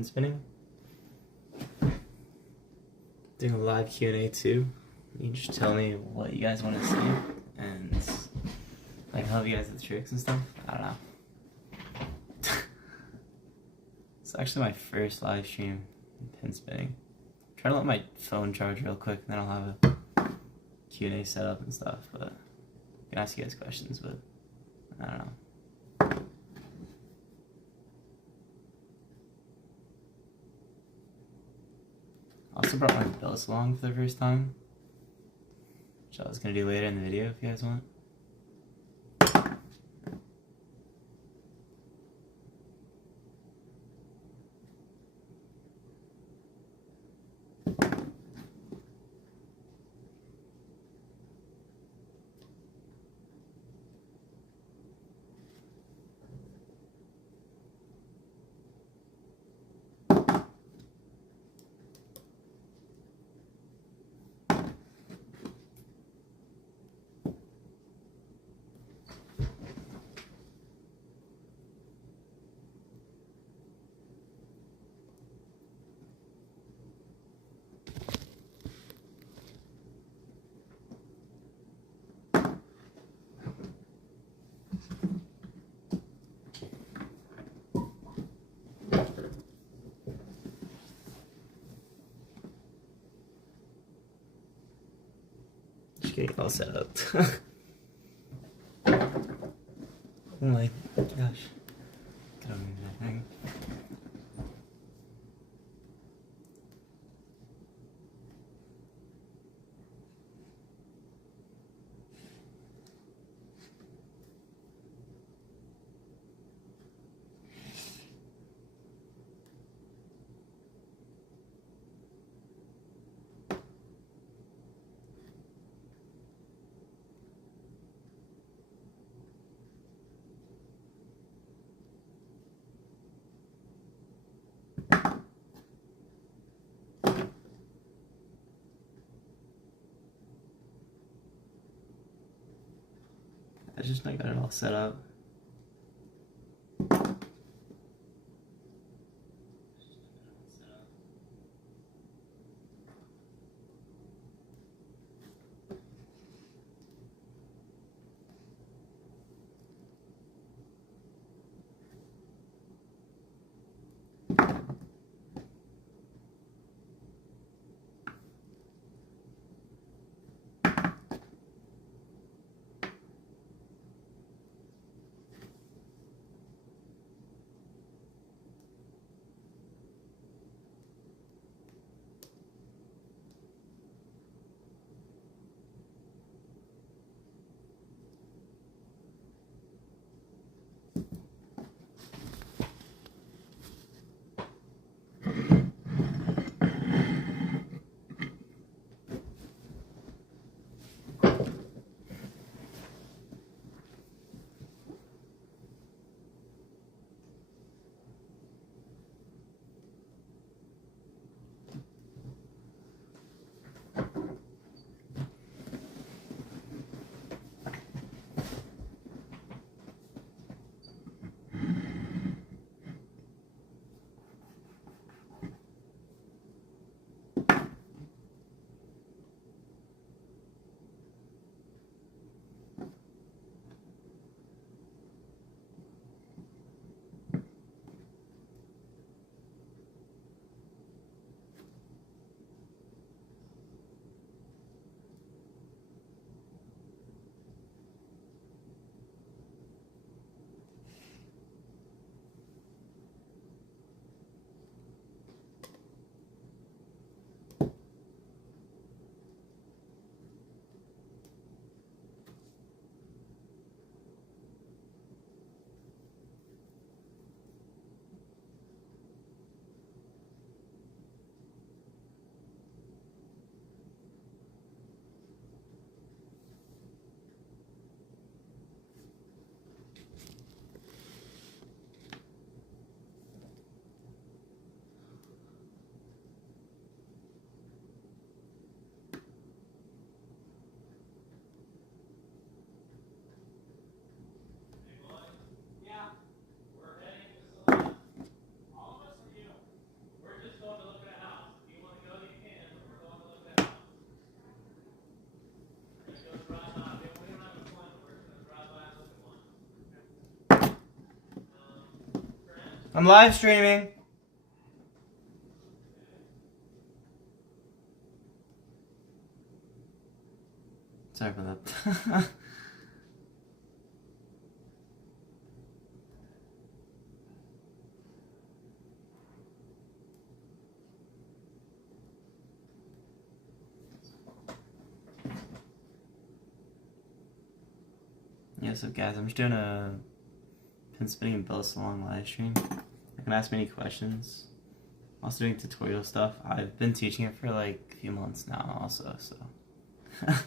pin spinning. Doing a live Q&A too. You can just tell me what you guys want to see and like help you guys with tricks and stuff. I don't know. It's actually my first live stream in pin spinning. Try to let my phone charge real quick, and then I'll have a Q&A set up and stuff. But I can ask you guys questions, but I don't know. I also brought my belts along for the first time, which I was gonna do later in the video if you guys want. Just getting all set up. Oh my gosh. Gotta move that thing. I just got it all set up. I'm live streaming. Sorry about that. Yeah, so guys, I'm just doing a pin spinning and bell salon live stream. You can ask me any questions. I'm also doing tutorial stuff. I've been teaching it for like a few months now also, so I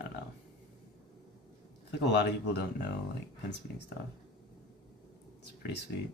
don't know. I feel like a lot of people don't know like pin spinning stuff. It's pretty sweet.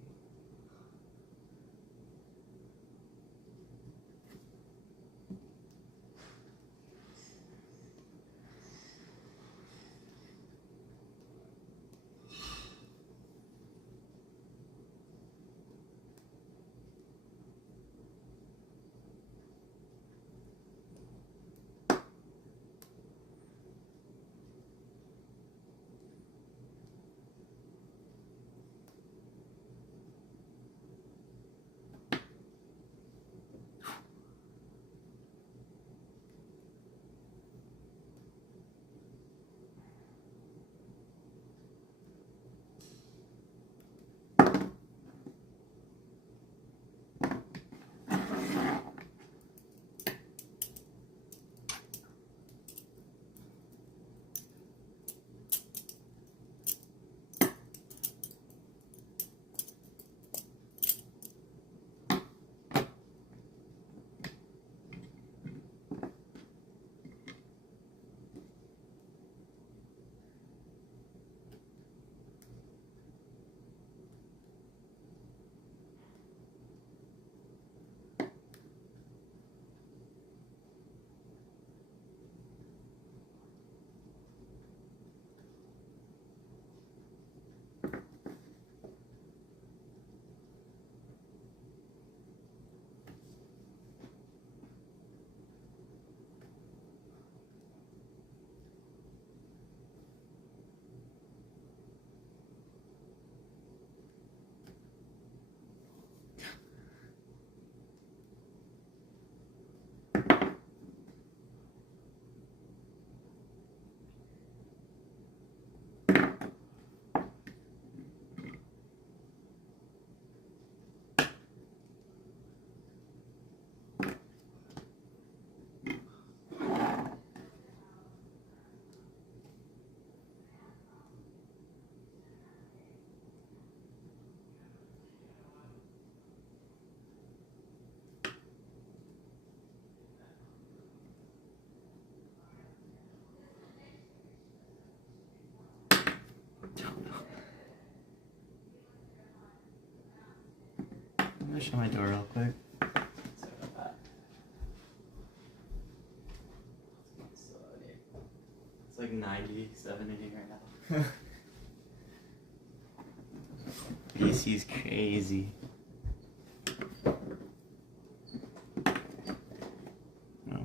I'm gonna shut my door real quick. Sorry about that. It's like 97 in here right now. PC's crazy. Oh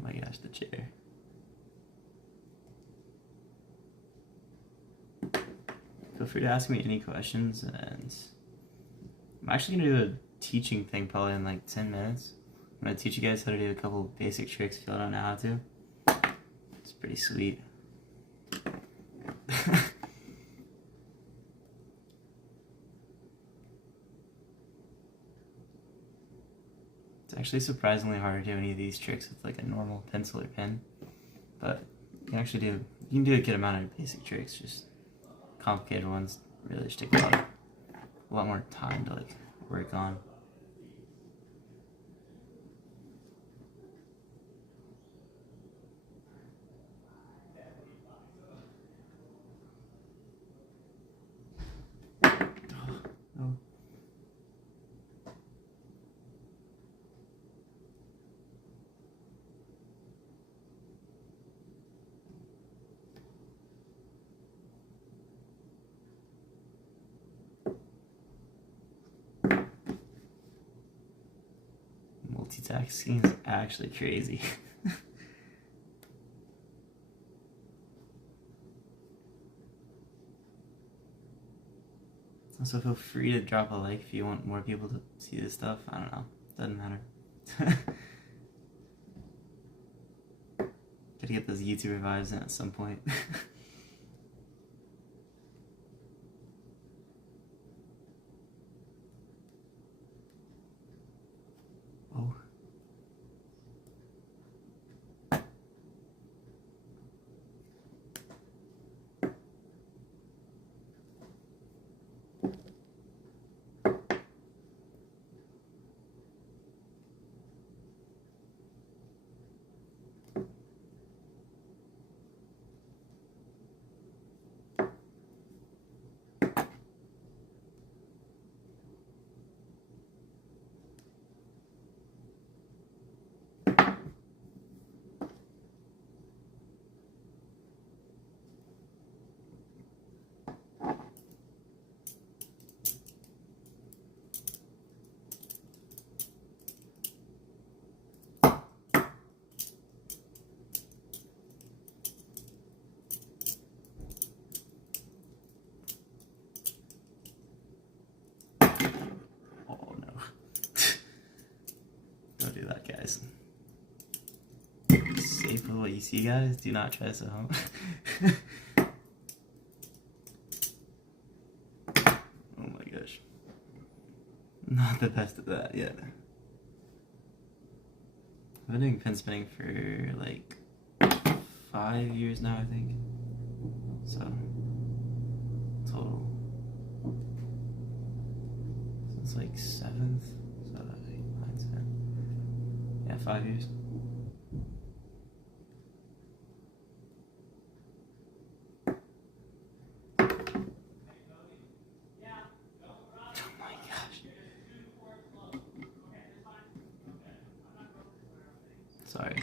my gosh, the chair. Feel free to ask me any questions, and I'm actually gonna do a teaching thing probably in like 10 minutes. I'm gonna teach you guys how to do a couple basic tricks if you don't know how to. It's pretty sweet. It's actually surprisingly hard to do any of these tricks with like a normal pencil or pen, but you can actually do, you can do a good amount of basic tricks. Just complicated ones really just take a lot more time to like work on. Oh. Multitasking is actually crazy. Also, feel free to drop a like if you want more people to see this stuff. I don't know. Doesn't matter. Gotta get those YouTuber vibes in at some point. Oh. Don't do that, guys. Safe with what you see, guys. Do not try this at home. Oh my gosh. Not the best at that yet. I've been doing pin spinning for like 5 years now, I think. So, total. Since like 7th. So, 8, 9, 10. Yeah, 5 years. Sorry.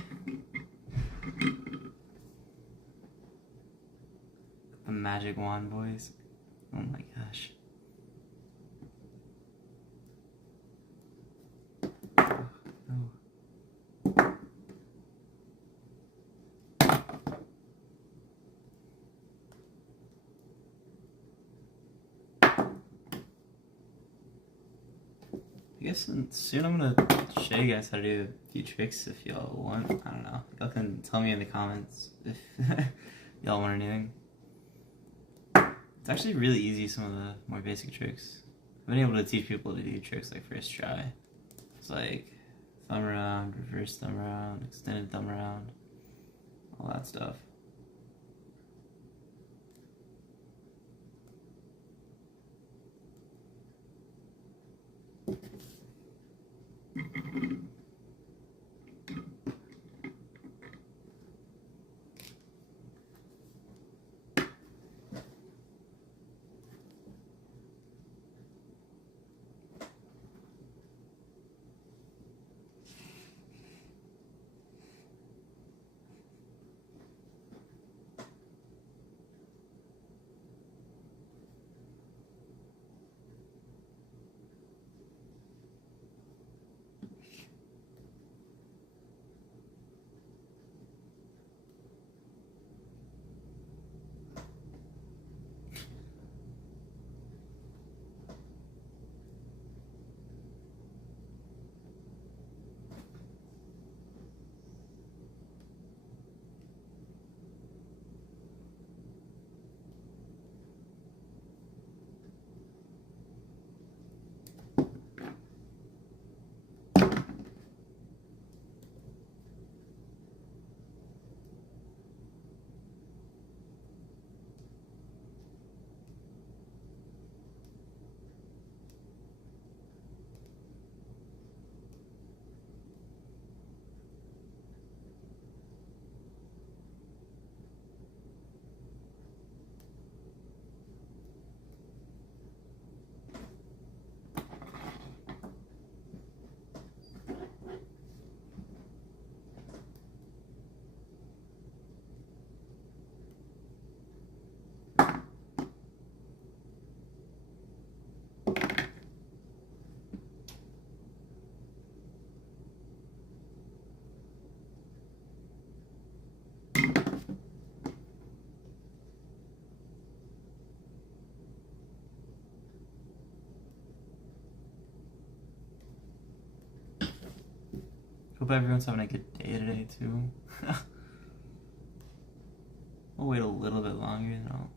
The magic wand boys. Oh my gosh. No. I guess soon I'm gonna show you guys how to do a few tricks if y'all want. I don't know. Y'all can tell me in the comments if y'all want anything. It's actually really easy, some of the more basic tricks. I've been able to teach people to do tricks like first try. It's like thumb around, reverse thumb around, extended thumb around, all that stuff. Hope everyone's having a good day today too. I'll wait a little bit longer and I'll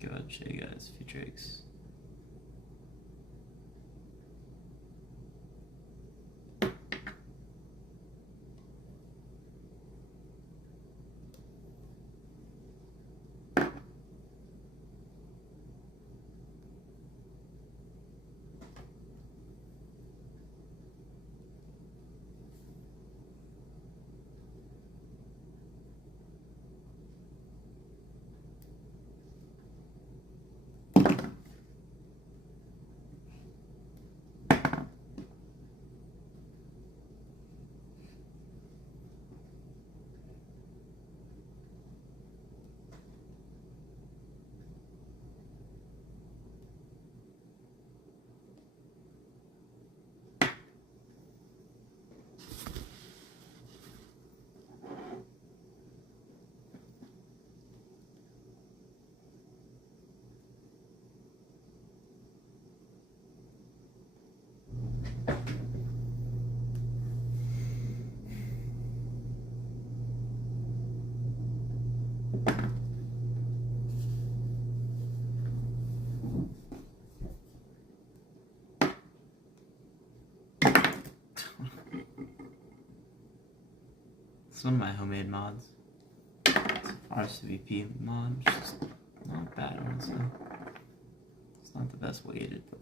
go ahead and show you guys a few tricks. It's one of my homemade mods. It's an RSVP mod, which is not bad, honestly. It's not the best weighted, but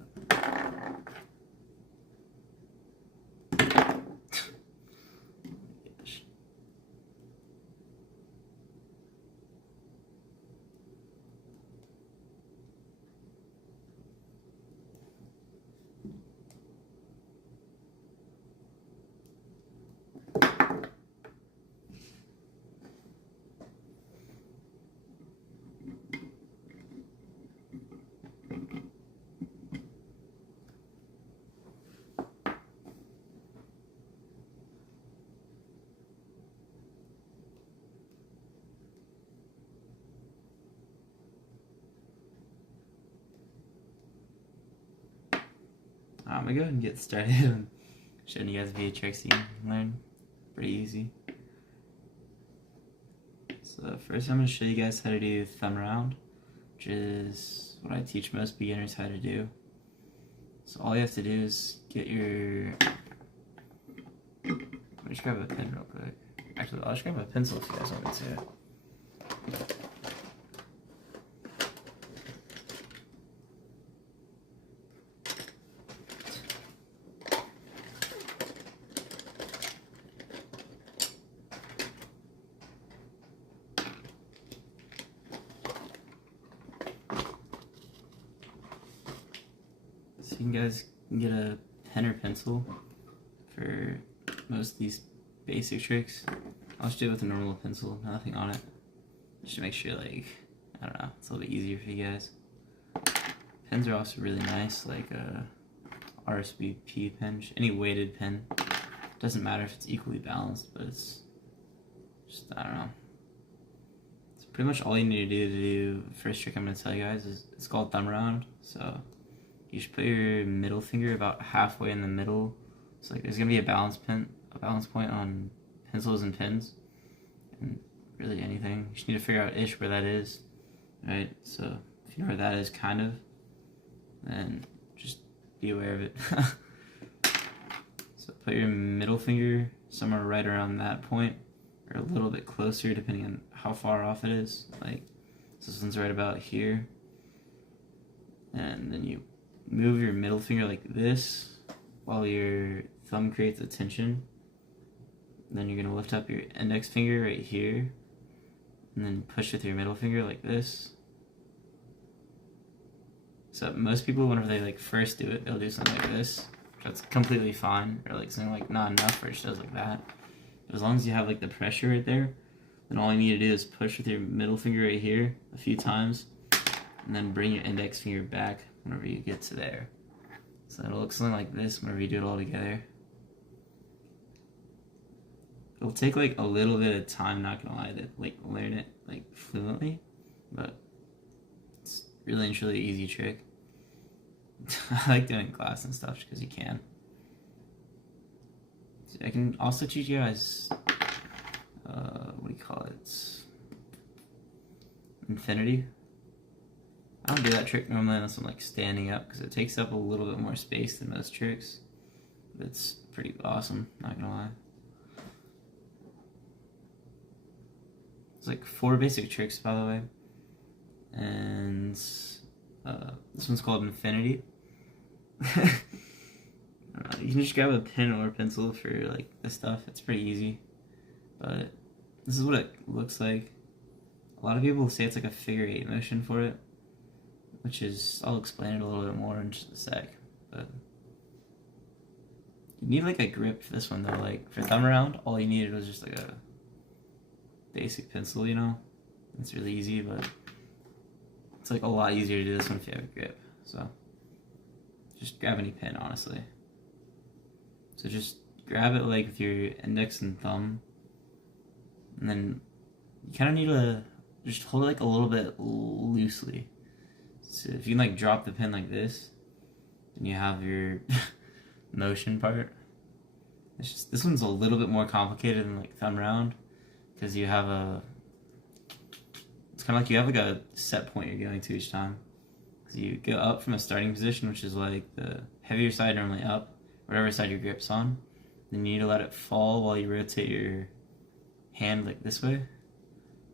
I'm gonna go ahead and get started on showing you guys a few tricks you can learn. Pretty easy. So first I'm gonna show you guys how to do thumb around, which is what I teach most beginners how to do. So all you have to do is get your... Let me just grab a pen real quick. Actually, I'll just grab a pencil if you guys want me to. So you guys can get a pen or pencil for most of these basic tricks. I'll just do it with a normal pencil, nothing on it. Just to make sure, like, I don't know, it's a little bit easier for you guys. Pens are also really nice, like a RSVP pen, any weighted pen. Doesn't matter if it's equally balanced, but it's just, I don't know. It's pretty much all you need to do the first trick I'm going to tell you guys is, it's called thumb around. So you should put your middle finger about halfway in the middle. So like, there's going to be a balance point on pencils and pens, and really anything. You just need to figure out ish where that is, right? So if you know where that is, kind of, then just be aware of it. So put your middle finger somewhere right around that point, or a little bit closer depending on how far off it is. Like, so this one's right about here, and then you move your middle finger like this while your thumb creates a tension. Then you're gonna lift up your index finger right here, and then push with your middle finger like this. So most people, whenever they like first do it, they'll do something like this. That's completely fine, or like something like not enough, or it just does like that. But as long as you have like the pressure right there, then all you need to do is push with your middle finger right here a few times, and then bring your index finger back whenever you get to there. So it'll look something like this whenever you do it all together. It'll take like a little bit of time, not gonna lie, to like learn it like fluently, but it's really and truly easy trick. I like doing it in class and stuff because you can. I can also teach you guys, what do you call it? Infinity. I don't do that trick normally unless I'm like standing up because it takes up a little bit more space than most tricks. But it's pretty awesome, not gonna lie. It's like 4 basic tricks, by the way. And this one's called Infinity. You can just grab a pen or a pencil for like this stuff. It's pretty easy. But this is what it looks like. A lot of people say it's like a figure 8 motion for it, which is, I'll explain it a little bit more in just a sec. But you need like a grip for this one though. Like for thumb around, all you needed was just like a basic pencil, you know? It's really easy, but it's like a lot easier to do this one if you have a grip. So just grab any pen, honestly. So just grab it like with your index and thumb, and then you kind of need to just hold it like a little bit loosely. So if you can like drop the pen like this, then you have your motion part. It's just, this one's a little bit more complicated than like thumb round, because you have it's kind of like you have like a set point you're going to each time. So you go up from a starting position, which is like the heavier side normally up, whatever side your grip's on. Then you need to let it fall while you rotate your hand like this way.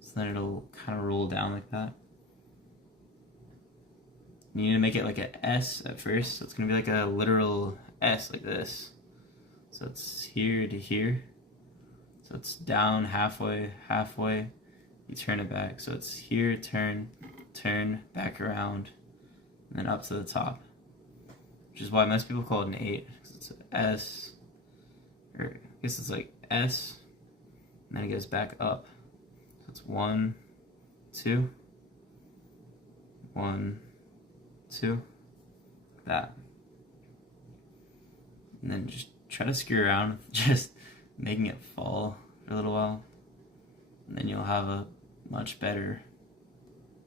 So then it'll kind of roll down like that. You need to make it like an S at first, so it's going to be like a literal S like this. So it's here to here. So it's down halfway, halfway, you turn it back. So it's here, turn, turn, back around, and then up to the top. Which is why most people call it an 8, because it's an S, or I guess it's like S, and then it goes back up. So it's 1, 2, 1, 2, like that. And then just try to screw around with just making it fall for a little while, and then you'll have a much better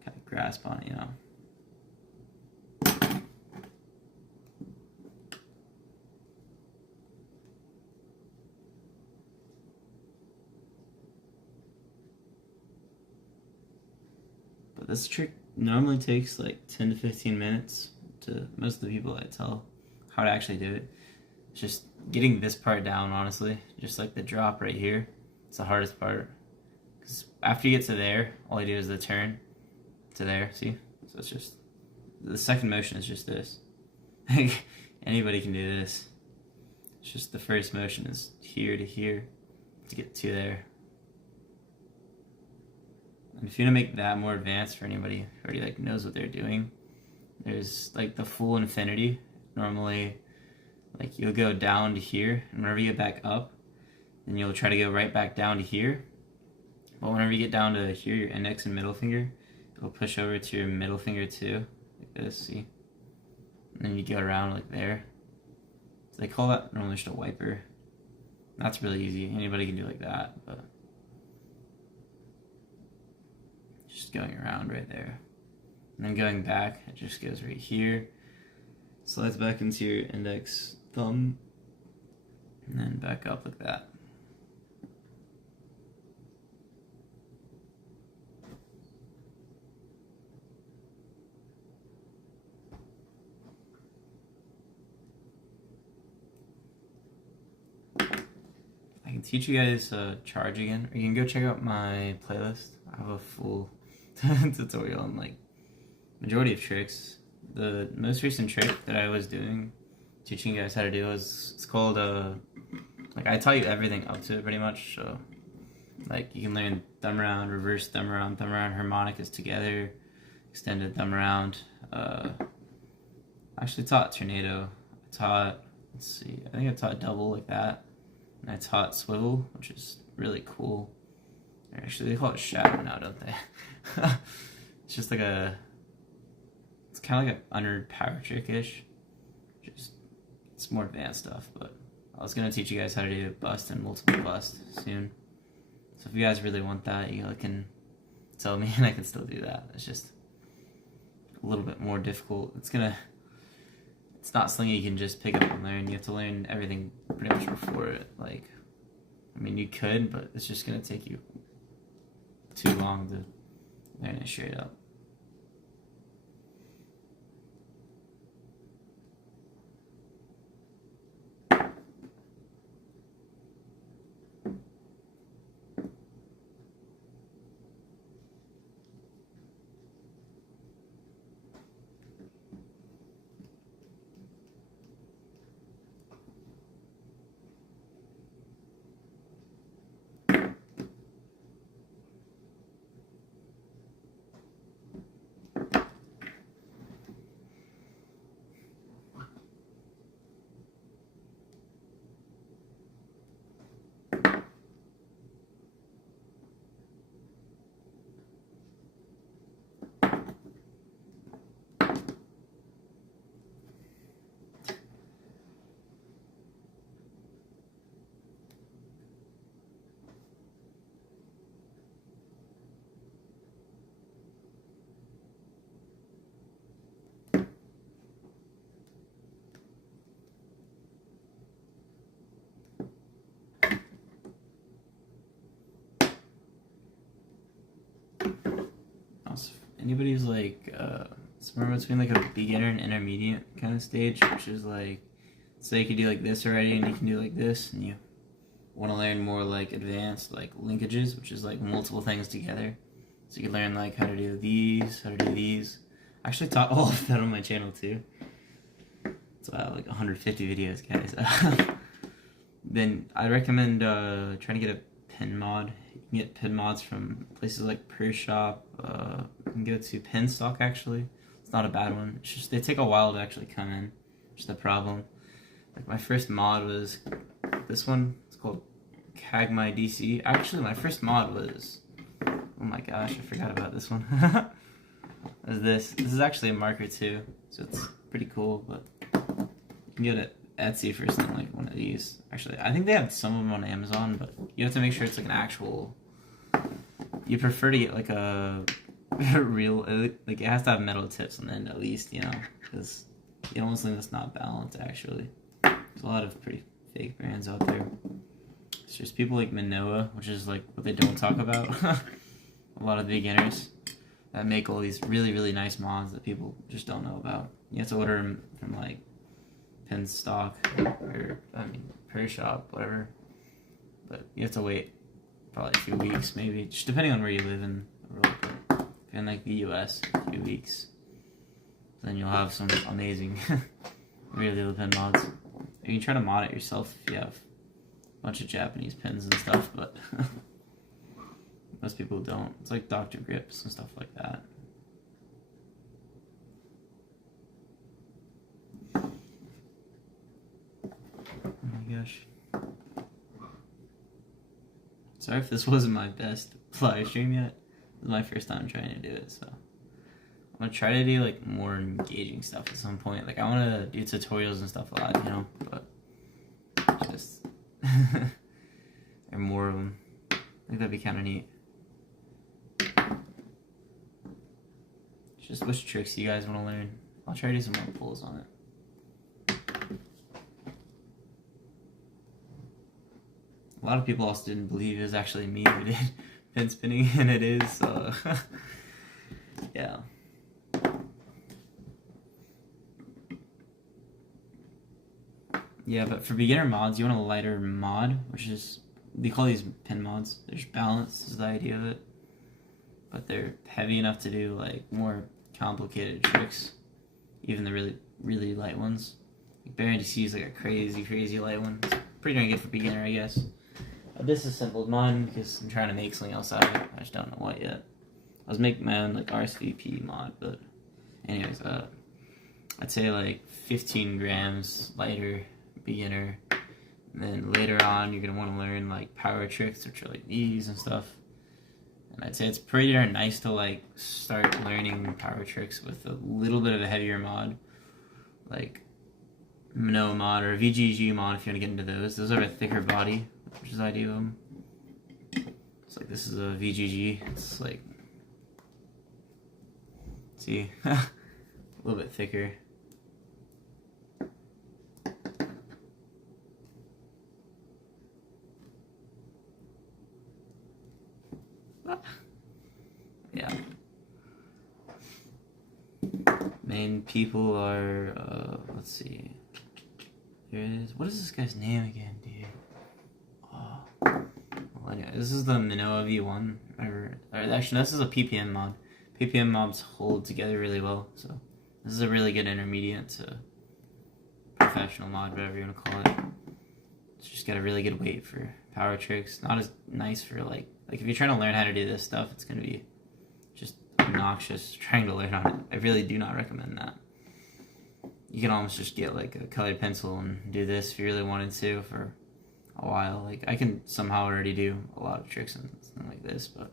kind of grasp on it, you know. But this trick normally takes like 10 to 15 minutes to most of the people I tell how to actually do it. It's just getting this part down, honestly. Just like the drop right here. It's the hardest part. Because after you get to there, all you do is the turn to there, see? So it's just, the second motion is just this. Anybody can do this. It's just the first motion is here to here to get to there. And if you want to make that more advanced for anybody who already like knows what they're doing, there's like the full infinity. Normally, like you'll go down to here, and whenever you get back up, then you'll try to go right back down to here. But whenever you get down to here, your index and middle finger, it'll push over to your middle finger too, like this, see? And then you go around like there. So they call that normally just a wiper. That's really easy. Anybody can do like that, but just going around right there. And then going back, it just goes right here, slides back into your index thumb, and then back up like that. I can teach you guys charge again, or you can go check out my playlist. I have a full tutorial on like majority of tricks. The most recent trick that I was doing, teaching you guys how to do, is it's called like I taught you everything up to it pretty much. So like you can learn thumb around, reverse thumb around, harmonicas together, extended thumb around. I actually taught tornado. I taught, let's see, I think I taught double like that, and I taught swivel, which is really cool. Actually, they call it shadow now, don't they? It's just like it's kind of like an under power trick-ish. Just, it's more advanced stuff, but I was going to teach you guys how to do bust and multiple bust soon. So if you guys really want that, you can tell me and I can still do that. It's just a little bit more difficult. it's not something you can just pick up and learn. You have to learn everything pretty much before it. Like, I mean, you could, but it's just gonna take you too long to learn it straight up. Also, anybody who's like somewhere between like a beginner and intermediate kind of stage, which is like, say you could do like this already and you can do like this, and you want to learn more like advanced like linkages, which is like multiple things together. So you can learn like how to do these, how to do these. I actually taught all of that on my channel too. It's about like 150 videos, guys. Then I recommend trying to get a pen mod. You can get pen mods from places like PerShop. You can go to Penstock actually. It's not a bad one. It's just they take a while to actually come in. Which is the problem. Like my first mod was this one. It's called Kagmi DC. Actually, my first mod was, oh my gosh, I forgot about this one. Was this. This is actually a marker too, so it's pretty cool. But you can get it at Etsy for something like one of these. Actually, I think they have some of them on Amazon, but you have to make sure it's like an actual. You prefer to get like a real, like it has to have metal tips on the end at least, you know, because you don't want something that's not balanced. Actually, there's a lot of pretty fake brands out there. It's just people like Minoa, which is like what they don't talk about. A lot of beginners that make all these really, really nice mods that people just don't know about. You have to order them from like Penstock or I mean PerShop, whatever. But you have to wait probably a few weeks, maybe, just depending on where you live in the world. But if you're in like the US, a few weeks, then you'll have some amazing really little pen mods. You can try to mod it yourself if you have a bunch of Japanese pens and stuff, but most people don't. It's like Dr. Grips and stuff like that. Oh my gosh. Sorry if this wasn't my best live stream yet. This is my first time trying to do it, so I'm gonna try to do like more engaging stuff at some point. Like I wanna do tutorials and stuff live, you know, but just or more of them. I think that'd be kind of neat. Just which tricks you guys want to learn. I'll try to do some more pulls on it. A lot of people also didn't believe it was actually me who did pin spinning, and it is, so yeah. Yeah, but for beginner mods, you want a lighter mod, which is, they call these pin mods. There's balance is the idea of it, but they're heavy enough to do like more complicated tricks, even the really, really light ones. Like Bearing DC is like a crazy, crazy light one. It's pretty darn good for beginner, I guess. I disassembled mine because I'm trying to make something else out of it. I just don't know what yet. I was making my own like RSVP mod, but anyways, I'd say like 15 grams lighter, beginner. And then later on, you're gonna want to learn like power tricks, which are like these and stuff. And I'd say it's pretty darn nice to like start learning power tricks with a little bit of a heavier mod, like Minoa mod or VGG mod if you want to get into those. Those have a thicker body, which is the idea of them. It's like this is a VGG. It's like, see, a little bit thicker. main people are, let's see. There it is. What is this guy's name again, dude? Oh. Well, anyway, this is the Minoa V1. Actually, this is a PPM mod. PPM mods hold together really well, so this is a really good intermediate to professional mod, whatever you want to call it. It's just got a really good weight for power tricks. Not as nice for like if you're trying to learn how to do this stuff, it's gonna be just obnoxious trying to learn on it. I really do not recommend that. You can almost just get like a colored pencil and do this if you really wanted to for a while. Like I can somehow already do a lot of tricks and something like this, but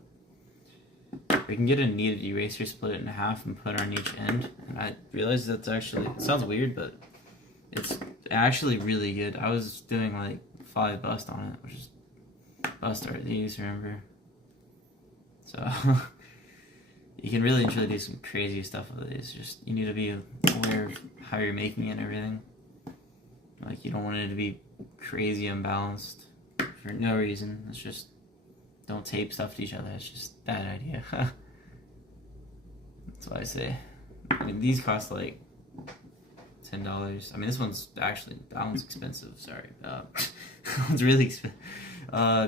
we can get a kneaded eraser, split it in half, and put it on each end. And I realized that's actually, it sounds weird, but it's actually really good. I was doing like 5 bust on it, which is bust are these, remember? So you can really and truly do some crazy stuff with it. It's just, you need to be aware of how you're making it and everything. Like, you don't want it to be crazy unbalanced for no reason. It's just, don't tape stuff to each other. It's just bad idea. That's what I say. I mean, these cost like $10. I mean, this one's actually, that one's expensive, sorry. That one's really expensive.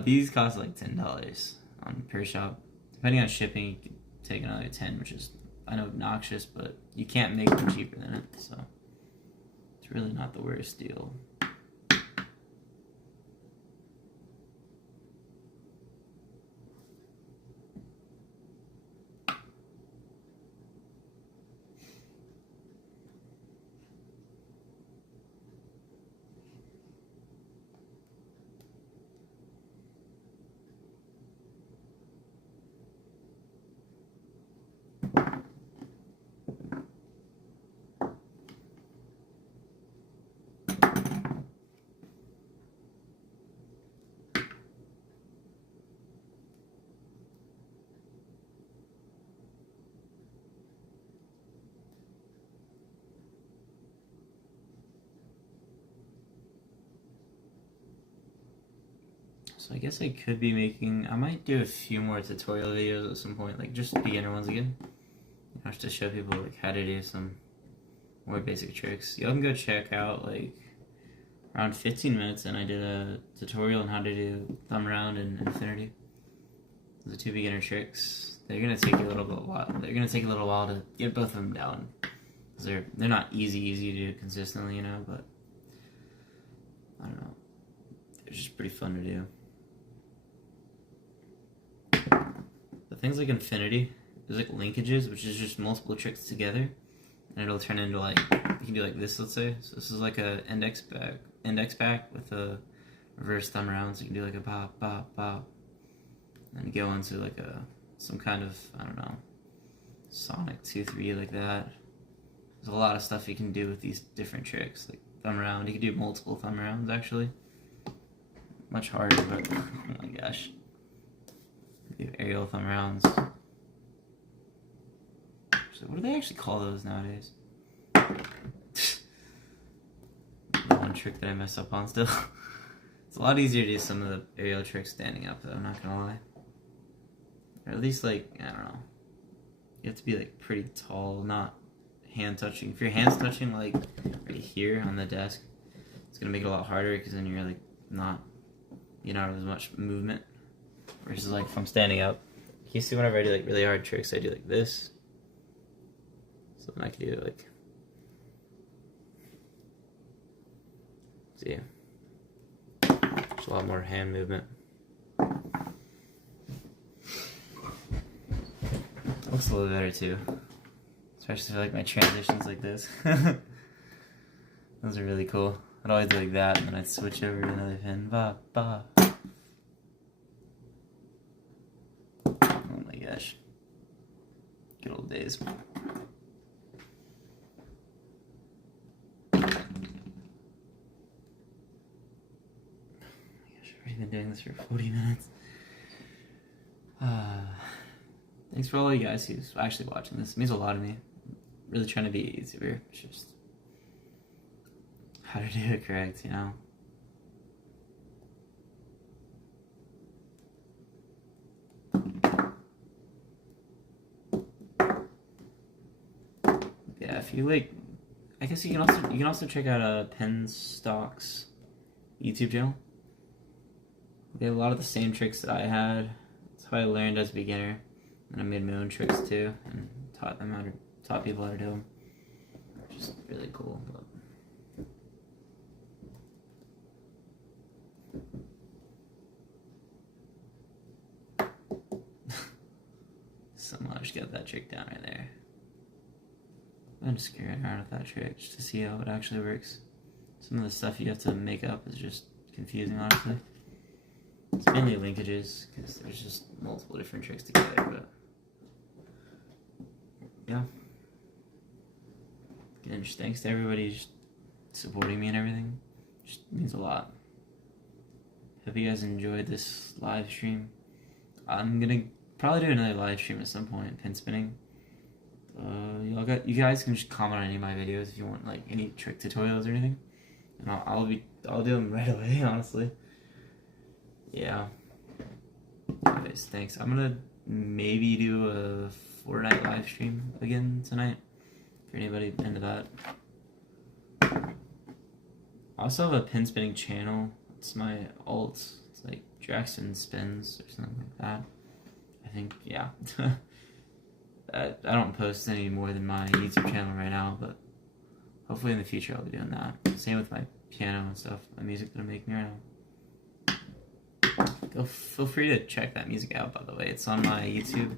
These cost like $10 on per shop. Depending on shipping, you can take another 10, which is, I know, obnoxious, but you can't make them cheaper than it, so it's really not the worst deal. So I guess I could be making, I might do a few more tutorial videos at some point, like just beginner ones again. Just to show people like how to do some more basic tricks. Y'all can go check out like around 15 minutes and I did a tutorial on how to do thumb round and infinity. Those are 2 beginner tricks. They're gonna take a little while to get both of them down. Cause they're not easy to do consistently, you know, but I don't know. They're just pretty fun to do. The things like infinity, there's like linkages, which is just multiple tricks together, and it'll turn into like, you can do like this, let's say. So this is like a index back with a reverse thumb around, so you can do like a pop, pop, pop, and go into like some kind of, I don't know, Sonic 2-3 like that. There's a lot of stuff you can do with these different tricks, like thumb around. You can do multiple thumb rounds actually. Much harder, but oh my gosh. Do aerial thumb rounds. So what do they actually call those nowadays? The one trick that I mess up on still. It's a lot easier to do some of the aerial tricks standing up though, I'm not gonna lie. Or at least like, I don't know. You have to be like pretty tall, not hand touching. If your hand's touching like right here on the desk, it's gonna make it a lot harder because then you're like not, you don't have as much movement. Versus like if I'm standing up, you see whenever I do like really hard tricks, I do like this. So then I can do like, see, there's a lot more hand movement. It looks a little better too, especially for like my transitions like this. Those are really cool. I'd always do like that, and then I'd switch over to another pin. Ba ba. Oh my gosh. Good old days. Oh my gosh, I've already been doing this for 40 minutes. Thanks for all you guys who's actually watching this. It means a lot to me. I'm really trying to be easier. It's just how to do it correct, you know? Yeah, if if you like, I guess you can also check out Pen Stock's YouTube channel. They have a lot of the same tricks that I had. That's how I learned as a beginner, and I made my own tricks too, and taught people how to do them. Just really cool. But somehow just got that trick down right there. I'm just screwing around with that trick just to see how it actually works. Some of the stuff you have to make up is just confusing, honestly. It's mainly linkages, because there's just multiple different tricks together, but yeah. Again, just thanks to everybody just supporting me and everything. Just means a lot. Hope you guys enjoyed this live stream. I'm gonna probably do another live stream at some point, pin spinning. You guys can just comment on any of my videos if you want like any trick tutorials or anything, and I'll do them right away. Honestly, yeah. Anyways, thanks. I'm gonna maybe do a Fortnite live stream again tonight for anybody into that. I also have a pin spinning channel. It's my alt. It's like Jackson Spins or something like that. I think, yeah. I don't post any more than my YouTube channel right now, but hopefully in the future I'll be doing that. Same with my piano and stuff, my music that I'm making right now. Feel free to check that music out, by the way. It's on my YouTube.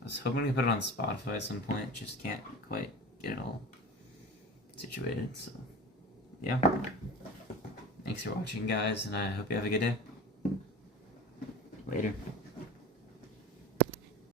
I was hoping to put it on Spotify at some point, just can't quite get it all situated, so yeah. Thanks for watching, guys, and I hope you have a good day. Later.